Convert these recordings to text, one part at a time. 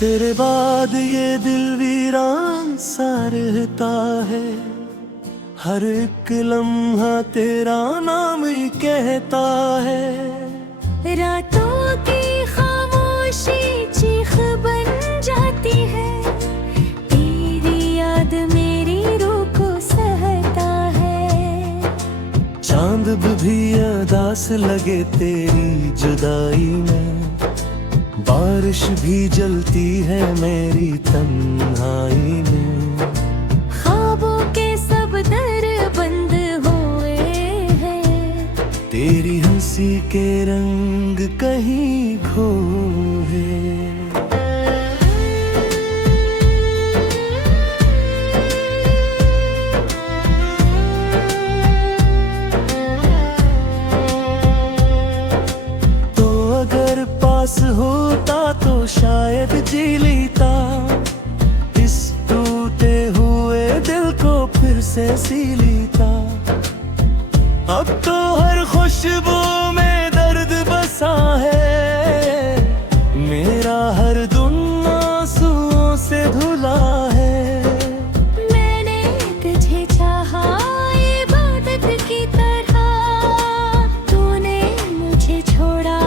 तेरे बाद ये दिल वीरान सा रहता है, हर एक लम्हा तेरा नाम ही कहता है। रातों की खामोशी चीख बन जाती है, तेरी याद मेरी रूह को सहता है। चांद भी अदास लगे तेरी जुदाई में, बारिश भी जलती है मेरी तन्हाई में। ख्वाबों के सब दर बंद हुए हैं, तेरी हंसी के रंग कहीं खो गए। तो अगर पास होता तो शायद जी लेता, इस टूटे हुए दिल को फिर से सी लेता। अब तो हर खुशबू में दर्द बसा है, मेरा हर दुन आंसुओं से धुला है। मैंने तुझे चाहा इबादत की तरह, तूने मुझे छोड़ा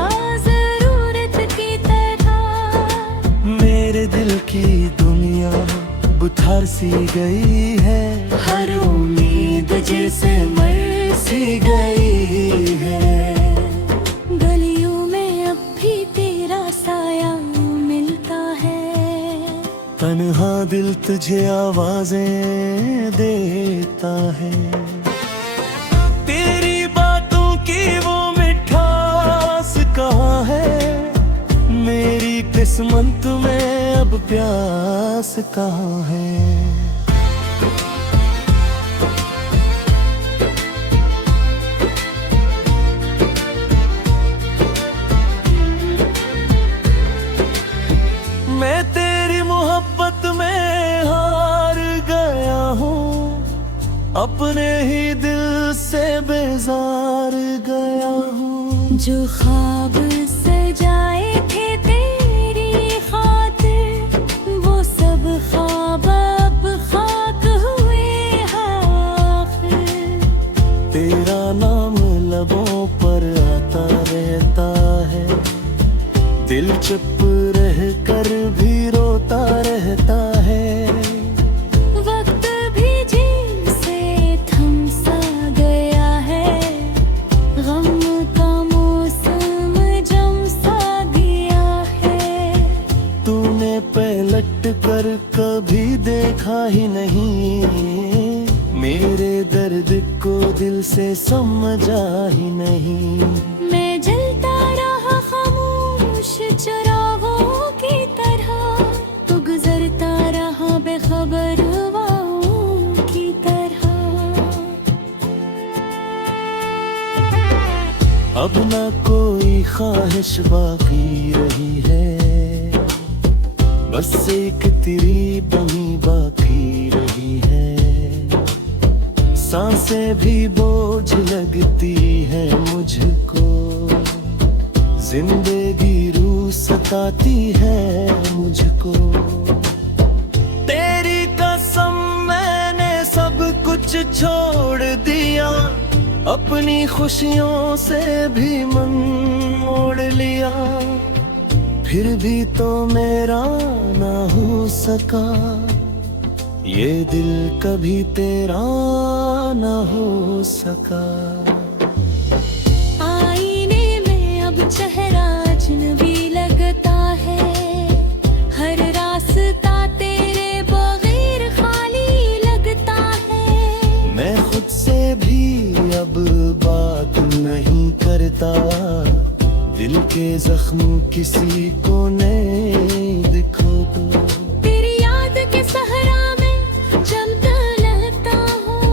जरूरत की तरह। मेरे दिल की दुनिया बुझा सी गई है, हर उम्मीद जैसे मर सी गई है। गलियों में अब भी तेरा साया मिलता है, तन्हा दिल तुझे आवाजें देता है। तेरी बातों की वो मिठास कहाँ है, मेरी किस्मत में अब प्यास कहाँ है। मैं तेरी मोहब्बत में हार गया हूँ, अपने ही दिल से बेजार गया हूँ। जो ख्वाब सजाए थे तेरी खातिर, वो सब ख्वाब अब खाक हुए आखिर। तेरा नाम लबों पर आता रहता है, दिल चुप रह कर भी रोता रहता है। वक्त भी झील से थम सा गया है, गम का मौसम जम सा गया है। तूने पलट कर कभी देखा ही नहीं, मेरे दर्द को दिल से समझा ही नहीं। मैं जलता रहा खामोश चिरागों की तरह, तू गुजरता रहा बेखबर हवाओं की तरह। अब ना कोई ख्वाहिश बाकी रही है, बस एक तेरी बनी बाकी रही है। सांसें भी बोझ लगती है मुझको, जिंदगी रूह सताती है मुझको। तेरी कसम मैंने सब कुछ छोड़ दिया, अपनी खुशियों से भी मन मोड़ लिया। फिर भी तो मेरा ना हो सका, ये दिल कभी तेरा ना हो सका। आईने में अब चेहरा अजनबी लगता है, हर रास्ता तेरे बगैर खाली लगता है। मैं खुद से भी अब बात नहीं करता, दिल के जख्म किसी को नहीं दिखो तो। तेरी याद के सहरा में जब तलता हूँ,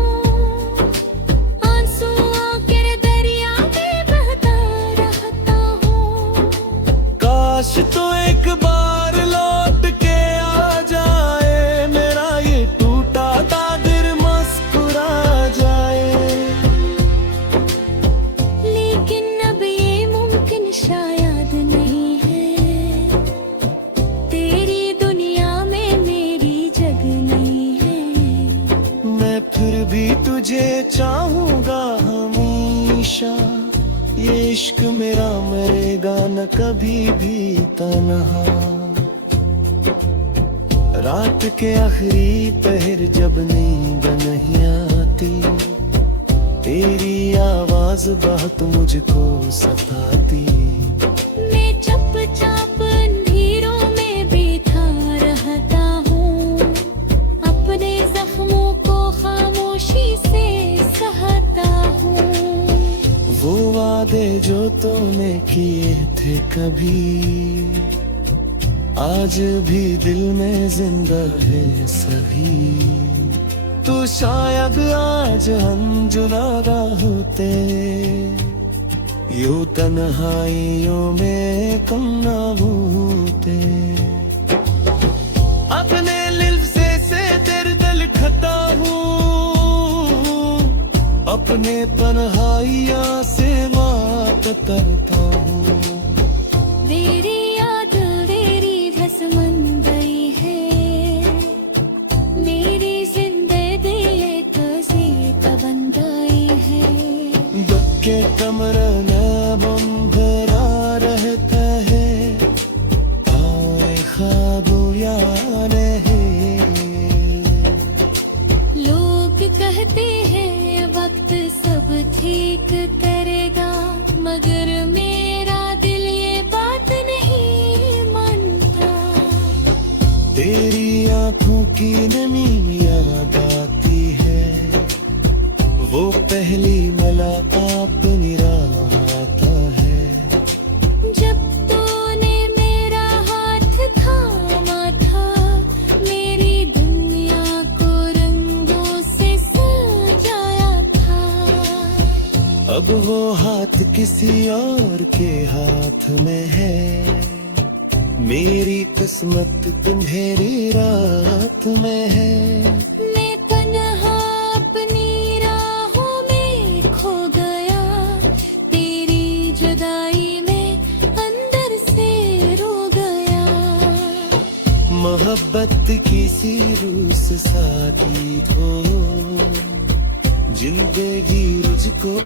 आंसुओं के दरिया में बहता रहता हूँ। काश तो एक बार लौट के आ जाए, मेरा ये टूटा ता दिल मुस्कुरा जाए। लेकिन अब ये मुमकिन शायद नहीं है। इश्क मेरा मरेगा न कभी भी तन्हा। रात के आखिरी पहर जब नींद नहीं आती, तेरी आवाज बहुत मुझको सताती। मैं चुपचाप अंधेरों में बैठा रहता हूँ, अपने जख्मों को खामोशी से सहता हूँ। वो वादे जो तूने किए थे कभी, आज भी दिल में जिंदा है सभी। तू शायद आज हम जुदा होते, यूं तन्हाइयों में कम ना होते। अपने लिफ्ज़े से तेरे दिल खाता हूँ, अपने तन्हाइयाँ से मात करता हूँ। तेरी याद तेरी भस्मन गई है, मेरी जिंदगी ये तस्वीर बन गई है। दुख के कमरा न भरा रहता है, आए ख्वाब याद है। लोग कहते हैं वक्त सब ठीक करेगा, मगर मेरा दिल ये बात नहीं मानता। तेरी आंखों की नमी याद आती है, वो पहली मुलाकात निराह आता है। जब तूने मेरा हाथ थामा था, मेरी दुनिया को रंगों से सजाया था। अब वो हाथ किसी और के हाथ में है, मेरी किस्मत तुम्हारी रात में है। मैं तन्हा अपनी राहों में खो गया, तेरी जुदाई में अंदर से रो गया। मोहब्बत की सी रूस साथी हो, जिंदगी रुझको।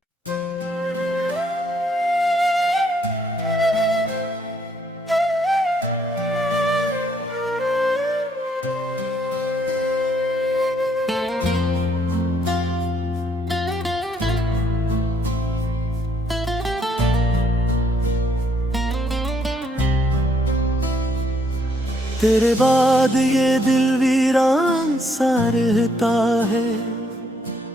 तेरे बाद ये दिल वीरान सा रहता है,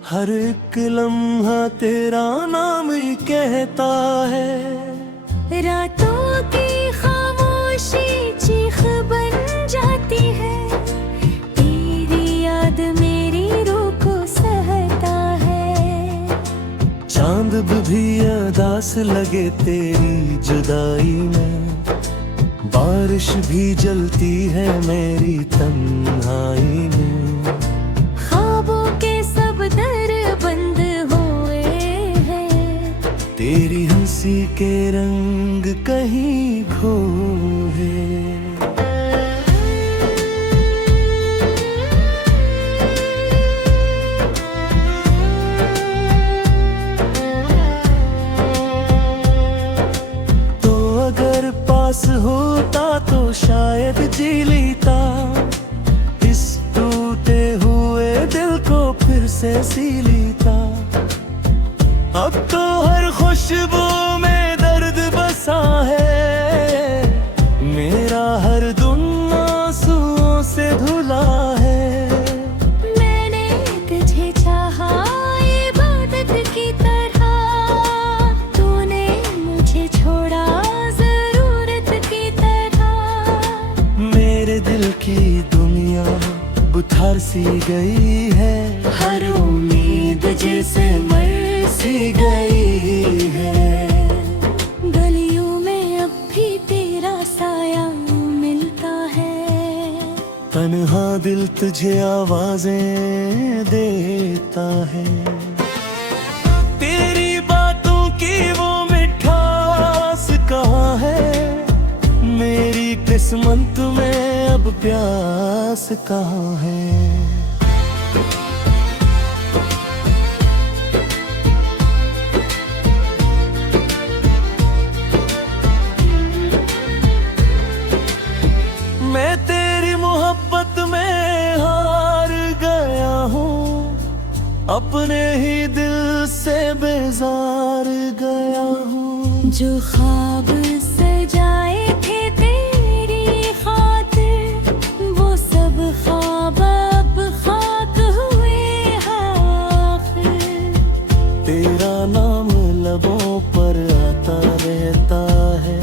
हर एक लम्हा तेरा नाम ही कहता है। रातों की खामोशी चीख बन जाती है, तेरी याद मेरी रूह को सहता है। चांद भी अदास लगे तेरी जुदाई में, बारिश भी जलती है मेरी तन्हाई में। ख्वाबों के सब दर बंद हुए हैं, तेरी हंसी के रंग कहीं खो है। तो अगर पास होता तो शायद जी लेता, इस टूटे हुए दिल को फिर से सी लेता। अब तो हर खुशबू में दर्द बसा है, मेरा हर दुन आंसुओं से धुला है। मैंने तुझे चाहा इबादत की तरह, तूने मुझे छोड़ा जरूरत की तरह। मेरे दिल की दुनिया बुझार सी गई है, हर उम्मीद जैसे मर सी गई है। गलियों में अब भी तेरा साया मिलता है, तन्हा दिल तुझे आवाजें देता है। तेरी बातों की वो मिठास कहाँ है, मेरी किस्मत में अब प्यास कहाँ है। जो ख्वाब सजाए थे तेरी खातिर, वो सब ख्वाब अब खाक हुए आखिर। तेरा नाम लबों पर आता रहता है,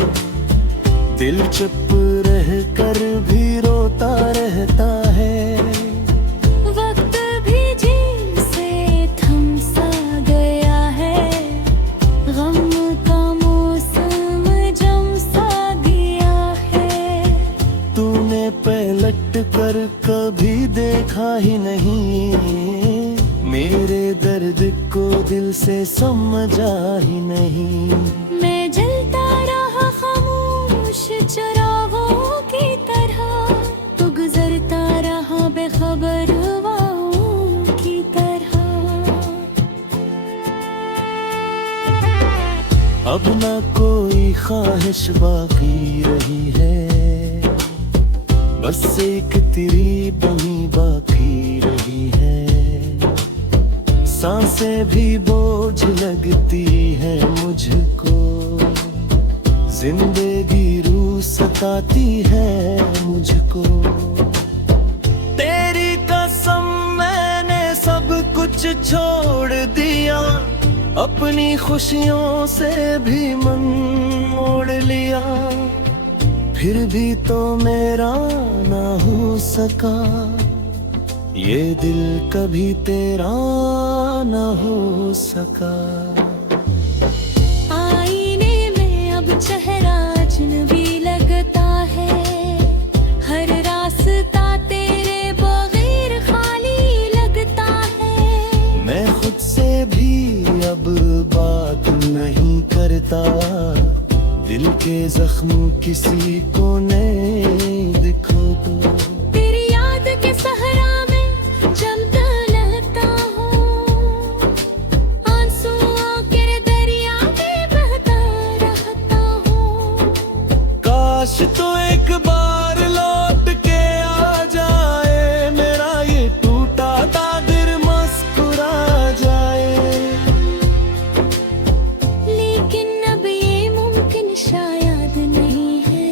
दिल चुप रह कर भी रोता रहता है। वक्त भी झील से थम सा गया है, गम का मौसम जम सा गया है। तूने पलट कर कभी देखा ही नहीं, मेरे दर्द को दिल से समझा ही नहीं। मैं जलता रहा खामोश चरागों की तरह, तू गुजरता रहा बेखबर हवाओं की तरह। अब ना कोई ख्वाहिश बाकी रही है, बस एक तेरी बनी बाकी रही है। सांसें भी बोझ लगती है मुझको, जिंदगी रूह सताती है मुझको। तेरी कसम मैंने सब कुछ छोड़ दिया, अपनी खुशियों से भी मन मोड़ लिया। फिर भी तो मेरा ना हो सका, ये दिल कभी तेरा ना हो सका। आईने में अब चेहरा अजनबी लगता है, हर रास्ता तेरे बगैर खाली लगता है। मैं खुद से भी अब बात नहीं करता, दिल के जख्म किसी को नहीं दिखो तो। तेरी याद के सहरा में जमता रहता हूँ, आंसुओं के दरिया में बहता रहता हूँ। काश तो एक बार लौट के आ जाए, मेरा ये टूटा ता दिल मुस्कुरा जाए। लेकिन अब ये मुमकिन शायद नहीं है,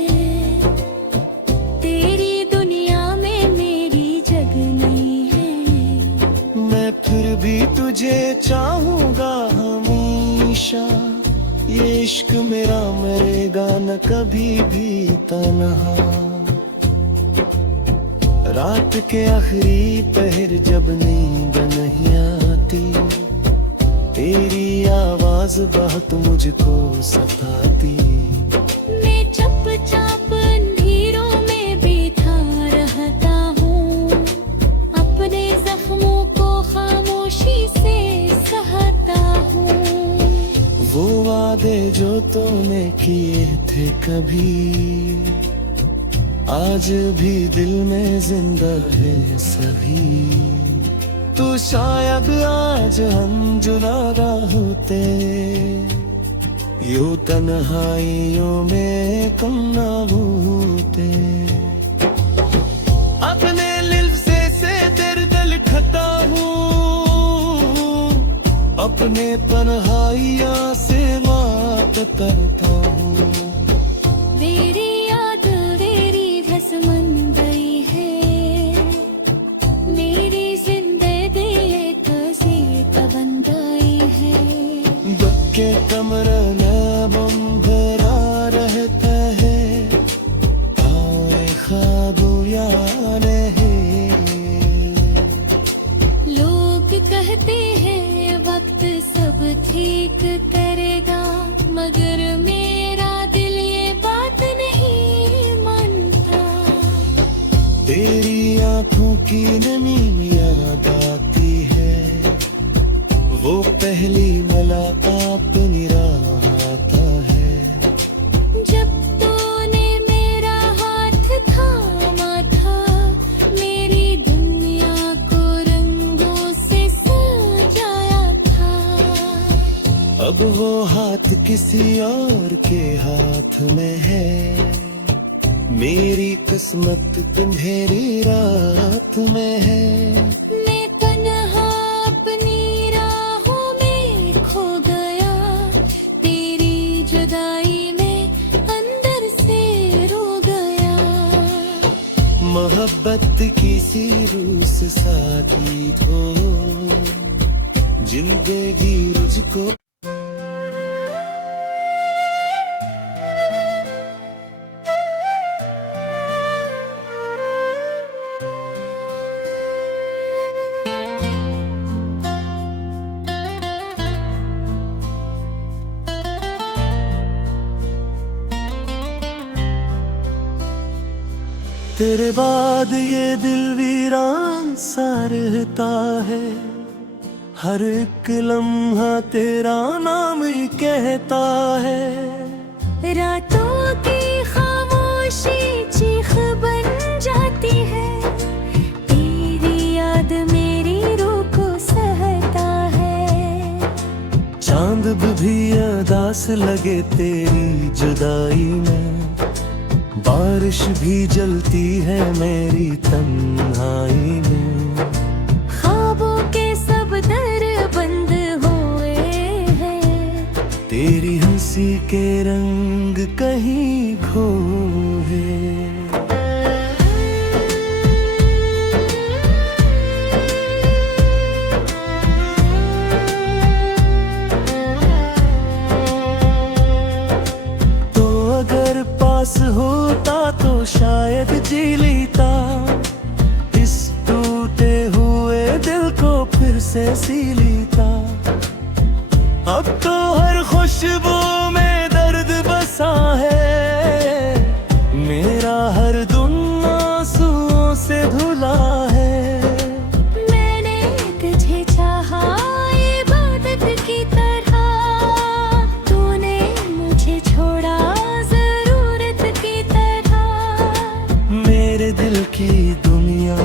तेरी दुनिया में मेरी जगह नहीं है। मैं फिर भी तुझे चाहूंगा हमेशा, ये इश्क मेरा मरेगा न कभी भी तन्हा। रात के आखिरी पहर जब नींद नहीं आती, तेरी आवाज बहुत मुझको सताती। मैं चुपचाप अंधेरों में बैठा रहता हूँ, अपने जख्मों को खामोशी से सहता हूँ। वो वादे जो तूने किए थे कभी, आज भी दिल में जिंदा है सभी। तू शायद आज हम जुदा होते, यूं तन्हाइयों में कम ना होते। अपने लिफ्ज़े से तेरे दिल खाता हूँ, अपने तन्हाइयाँ से बात करता हूँ। मेरी याद मेरी भस्मन गई है, मेरी जिंदगी एक सीत बन गई है। दुख के कमरा न भरा रहता है, आए ख्वाब या नहीं। लोग कहते हैं वक्त सब ठीक करेगा, मगर मेरा दिल ये बात नहीं मानता। तेरी आंखों की नमी याद आती है, वो पहली मुलाकात निराह आता है। जब तूने मेरा हाथ थामा था, मेरी दुनिया को रंगों से सजाया था। अब वो हाथ किसी और के हाथ में है, मेरी किस्मत तुम्हारी रात में है। मैं तन्हा अपनी राहों में खो गया, तेरी जुदा मोहब्बत किसी रूस साथी को जिंदगी रुझको तेरे बाद ये दिल वीरान सा रहता है, हर एक लम्हा तेरा नाम ही कहता है। रातों की खामोशी चीख बन जाती है, तेरी याद मेरी रूह को सहता है। चांद भी अदास लगे तेरी जुदाई में, बारिश भी जलती है मेरी तन्हाई में। ख्वाबों के सब दर बंद हुए हैं, तेरी हंसी के रंग कहीं खो है। तो अगर पास होता तो शायद जी लेता, इस टूटे हुए दिल को फिर से सी लेता। अब तो हर खुशबू में दर्द बसा है, मेरा हर दुन आंसुओं से धुला है। मैंने तुझे चाहा इबादत की तरह, तूने मुझे छोड़ा जरूरत की तरह। मेरे दिल की दुनिया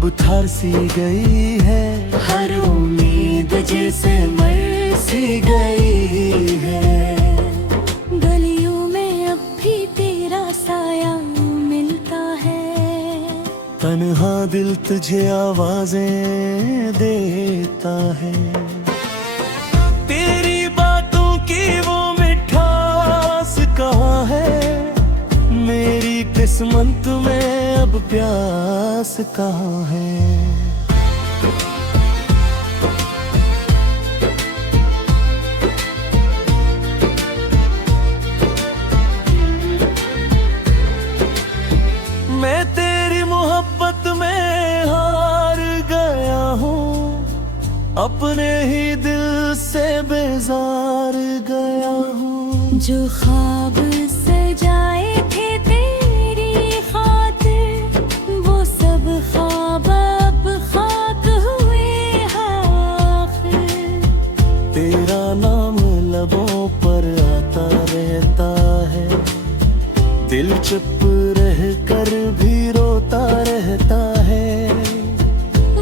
बुझा सी गई है, हर उम्मीद जैसे मर सी गई है। गलियों में अब भी तेरा साया मिलता है, तन्हा दिल तुझे आवाजें देता है। तेरी बातों की वो मिठास कहाँ है, मेरी किस्मत में अब प्यास कहाँ है। मैं तेरी मोहब्बत में हार गया हूँ, अपने ही दिल से बेजार गया हूँ। जो ख्वाब सजाए थे तेरी खातिर, वो सब ख्वाब अब खाक हुए आखिर। तेरा नाम लबों पर आता रहता है, दिल चुप रह कर भी रोता रहता है।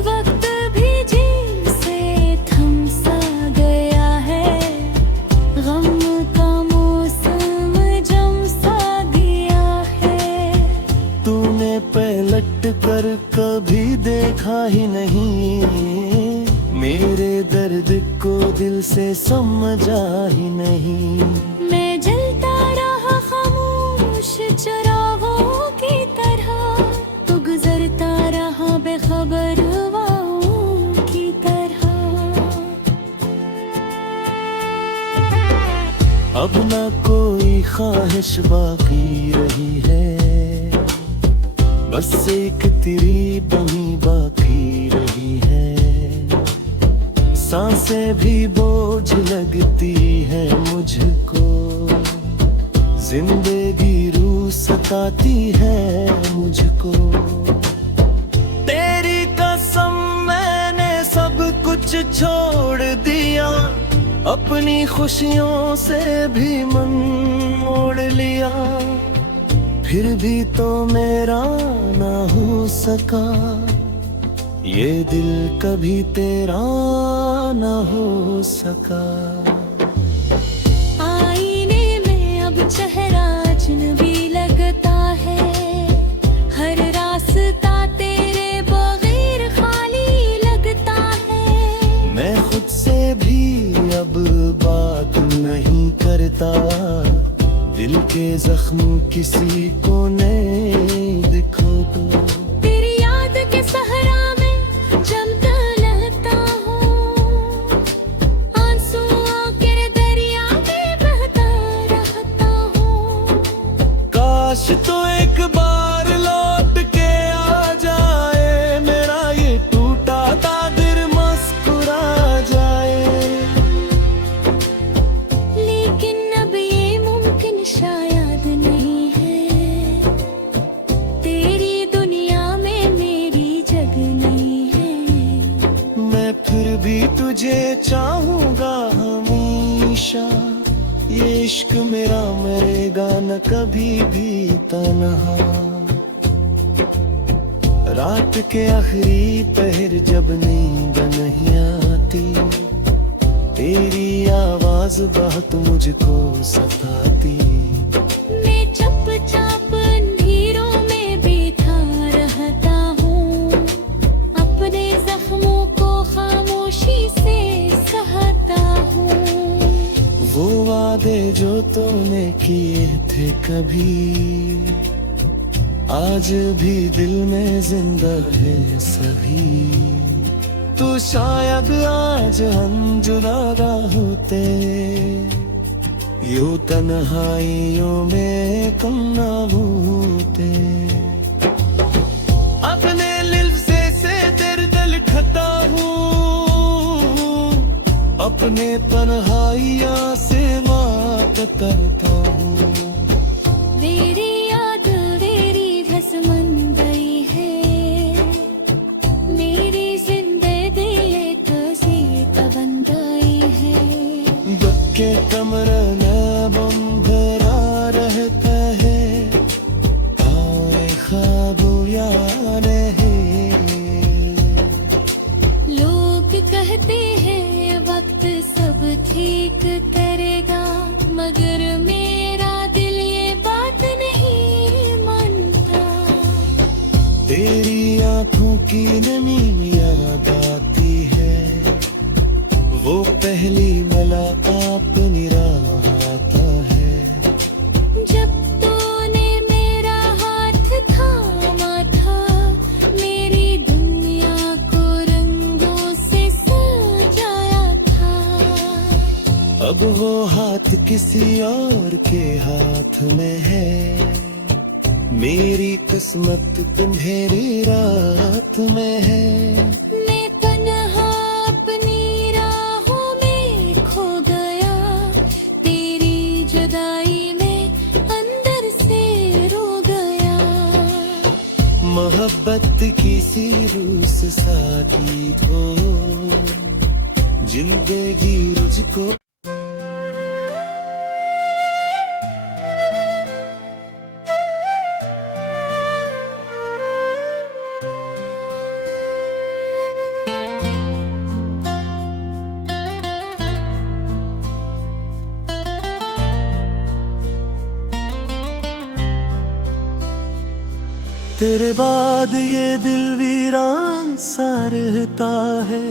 वक्त भी जी से थम सा गया है, गम का मौसम जम सा गया है। तूने पलट कर कभी देखा ही नहीं, मेरे दर्द को दिल से समझा ही नहीं। मैं जलता रहा खामोश चरागों की तरह, तू गुजरता रहा बेखबर हवाओं की तरह। अब ना कोई ख्वाहिश बाकी रही है, बस एक तेरी बनी बाकी रही है। सांसें भी बोझ लगती है मुझको, जिंदगी रूह सताती है मुझको। तेरी कसम मैंने सब कुछ छोड़ दिया, अपनी खुशियों से भी मन मोड़ लिया। फिर भी तो मेरा ना हो सका, ये दिल कभी तेरा ना हो सका। आईने में अब चेहरा अजनबी लगता है, हर रास्ता तेरे बगैर खाली लगता है। मैं खुद से भी अब बात नहीं करता, दिल के जख्म किसी को नहीं दिखो तो। ये इश्क मेरा मरेगा न कभी भी तन्हा। रात के आखिरी पहर जब नींद नहीं आती, तेरी आवाज बहुत मुझको सताती। मैं चुपचाप अंधेरों में बैठा रहता हूँ, अपने जख्मों को खामोशी से सहता हूँ। वो वादे जो तूने किए थे कभी, आज भी दिल में जिंदा है सभी। तू शायद आज हम जुदा ना होते, यूं तन्हाइयों में कम ना होते। अपने लिफ्ज़े से दर्द लिखता हूँ, अपने तन्हाइयाँ से बात करता हूँ। मेरी याद तेरी भस्मन गई है, मेरी जिंदगी एक सीत बन गई है। के कमर में बम भरा रहता है, आए ख्वाब याद है। लोग कहते हैं वक्त सब ठीक करेगा, मगर मेरा दिल ये बात नहीं मानता। तेरी आंखों की नमी याद आती है, वो पहली मुलाकात निराता है। जब तूने मेरा हाथ थामा था, मेरी दुनिया को रंगों से सजाया था। अब वो हाथ किसी और के हाथ में है, मेरी किस्मत तुम्हारी रात में है। मैं तन्हा अपनी राहों में खो गया, तेरी जुदाई में अंदर से रो गया। मोहब्बत की सी रूस साथी हो, जिंदगी मुझको। तेरे बाद ये दिल वीरान सा रहता है,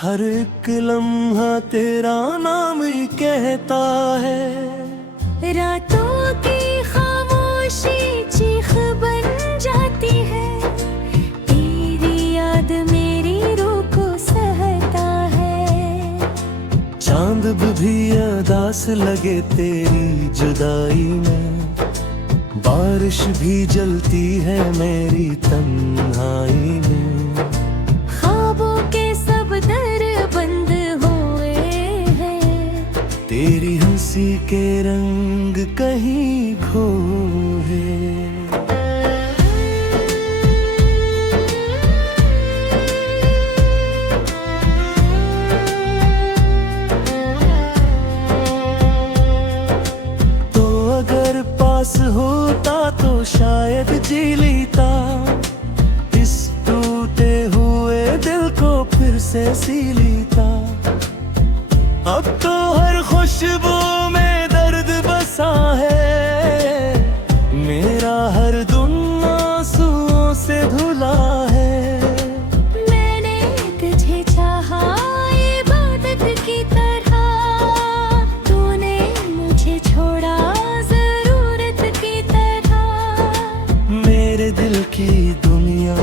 हर एक लम्हा तेरा नाम ही कहता है। रातों की खामोशी चीख बन जाती है, तेरी याद मेरी रूह को सहता है। चांद भी अदास लगे तेरी जुदाई में, बारिश भी जलती है मेरी तन्हाई में। ख्वाबों के सब दर बंद हुए हैं, तेरी हंसी के रंग कहीं खो है। तो अगर पास होता तो शायद जी लेता, इस टूटे हुए दिल को फिर से सी लेता। अब तो हर खुशबू में दर्द बसा है, मेरा हर दुम आंसुओं से धुला है। मैंने तुझे चाहा इबादत की तरह, तूने मुझे छोड़ा जरूरत की तरह। मेरे दिल की दुनिया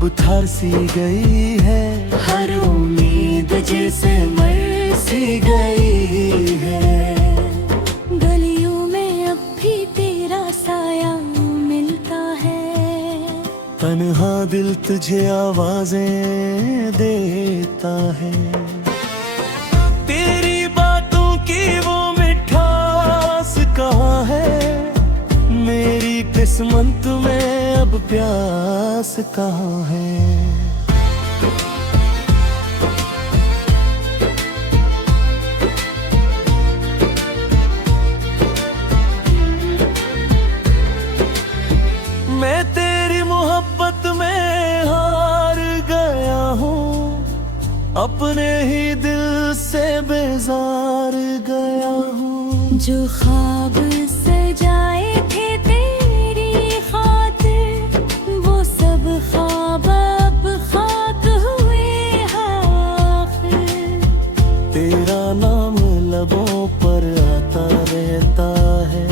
बुझार सी गई है, हर उम्मीद जैसे मर सी गई है। गलियों में अब भी तेरा साया मिलता है, तन्हा दिल तुझे आवाजें देता है। तेरी बातों की वो मिठास कहाँ है, मेरी किस्मत में अब प्यास कहाँ है। जो ख्वाब सजाए थे तेरी खातिर, वो सब ख्वाब अब खाक हुए आखिर। तेरा नाम लबों पर आता रहता है,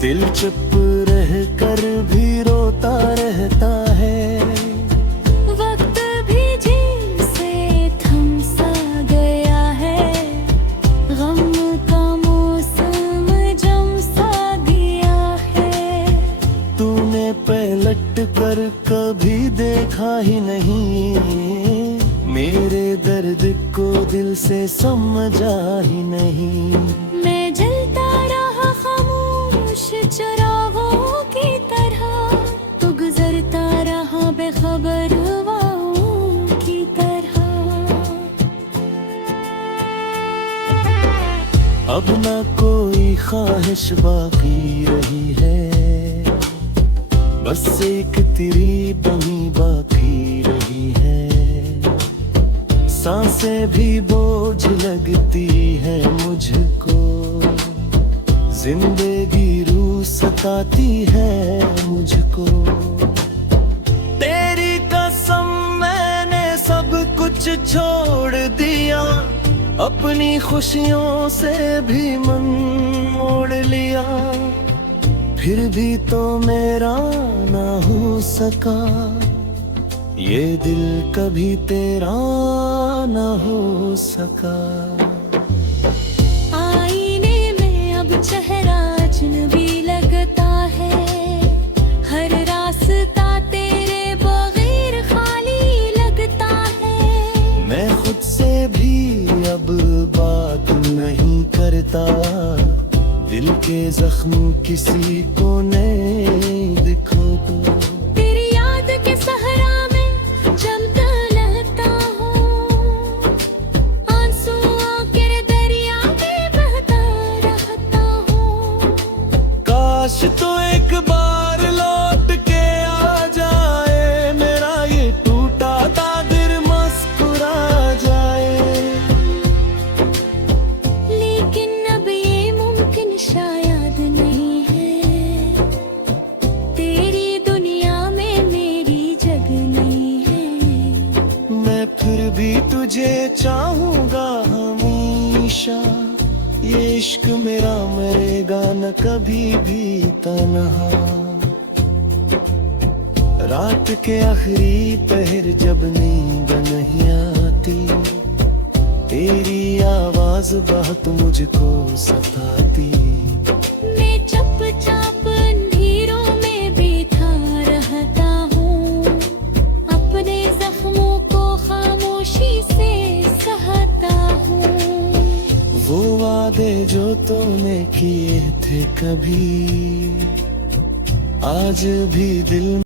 दिल चुप रह कर भी रोता रहता है। वक्त भी झील से थम सा गया है, गम का मौसम जम सा दिया है। तूने पलट कर कभी देखा ही नहीं, मेरे दर्द को दिल से समझा ही नहीं। मैं जलता रहा खामोश चिरागों की तरह, तू गुजरता रहा बेखबर वाओं की तरह। अब ना कोई ख्वाहिश बाकी रही है, बस एक तेरी बनी बाकी रही है। सांसें भी बोझ लगती है मुझको, जिंदगी रूह सताती है मुझको। तेरी कसम मैंने सब कुछ छोड़ दिया, अपनी खुशियों से भी मन मोड़ लिया। फिर भी तो मेरा ना हो सका, ये दिल कभी तेरा ना हो सका। आईने में अब चेहरा अजनबी लगता है, हर रास्ता तेरे बगैर खाली लगता है। मैं खुद से भी अब बात नहीं करता, दिल के जख्म किसी को नहीं दिखाता। तेरी याद के सहरा में जमता लगता हूँ, आंसुओं के दरिया में बहता रहता हूँ। काश तो एक बार लौट के आ जाए, मेरा ये टूटा ता दिल मुस्कुरा जाए। लेकिन अब ये मुमकिन शायद नहीं है, तेरी दुनिया में मेरी जगह नहीं है। मैं फिर भी तुझे चाहूंगा हमेशा, ये इश्क मेरा मरेगा न कभी भी तन्हा। रात के आखिरी पहर जब नींद नहीं आती, तेरी आवाज बहुत मुझको सताती। मैं चुपचाप अंधेरों में बैठा रहता हूँ, अपने जख्मों को खामोशी से सहता हूँ। वो वादे जो तूने किए थे कभी, आज भी दिल